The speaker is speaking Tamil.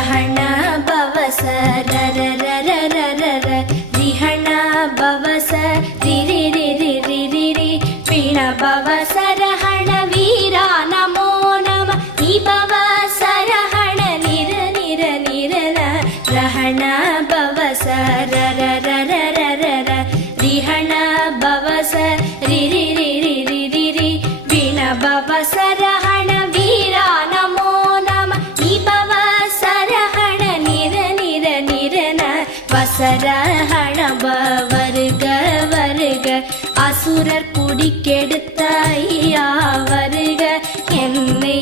ரஹண பவச ரர ரர ரர ர ரிஹண பவச ரிரி ரிரி ரிரி ரி பிண பவச ரஹண வீரா நமோ நம நிபவ சரஹண நிர நிர நிரன ரஹண பவச ரர ரர ரர ர ரிஹண பவச ரிரி ரிரி ரிரி ரி பிண பவச ரஹண வீரா நமோ நம நிபவ சரஹண நிர நிர நிரன வசரஹண வருக வருக அசுரர் குடிக்கெடுத்த ஐயா வருக என்னை